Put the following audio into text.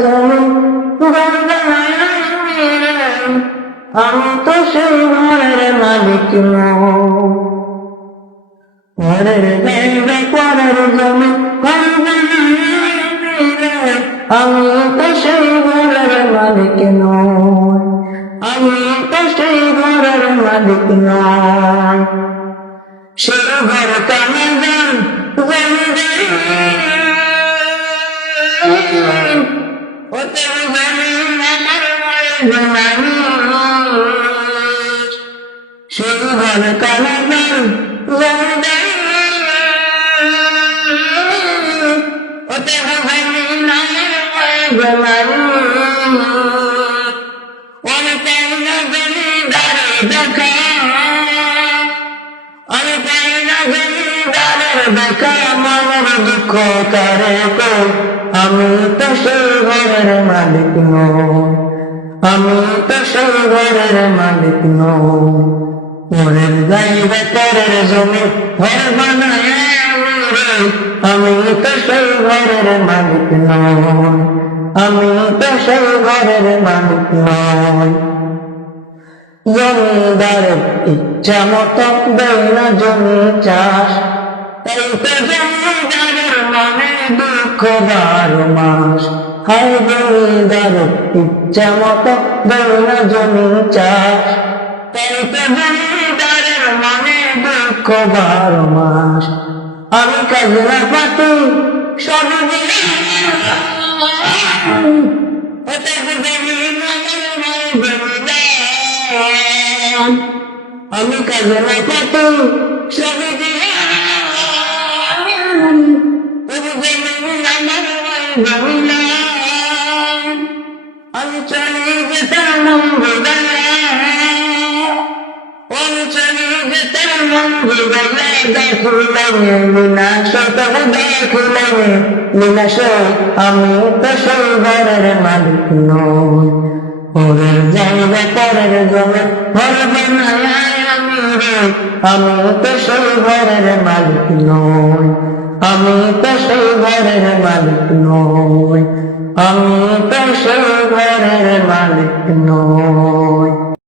জমি আমি তো সেই ঘরের মালিক নই। ঘরের মেয়ে পরের জমি আমি তো সেই ঘরের মালিক নই। আমি তো সেই ঘরের মালিক নই। সে ঘর কামে যান ওতে সে ঘর কামে যান ওতে দুঃখ তারে কো আমি তো সেই ঘরের মালিক নই। আমি তো সেই ঘরের মালিক নই। পরের জায়গা পরের জমি ঘর বানায় আমি তো সেই ঘরের মালিক নই। আমি তো সেই ঘরের মালিক নই। জমিদারের ইচ্ছা মতো দেয় না জমি চাষ, এই তো জমিদারের মনে দুঃখ 12 মাস। হায় জমিদারের ইচ্ছা মতো দেয় না জমি চাষ, এই তো জমিদারের মনে দুঃখ 12 মাস। আমি খাজনা পাতি সবই আমি খাজনা পাতি সবই আমি চলে যেতাম আমি চলে যেতাম বিনাশ। আমি তো সেই ঘরের মালিক নই। পরের জায়গা পরের জমি ঘর বানায় আমি তো সেই ঘরের মালিক নই। আমি তো সেই ঘরের মালিক নই। আমি তো সেই ঘরের মালিক নই।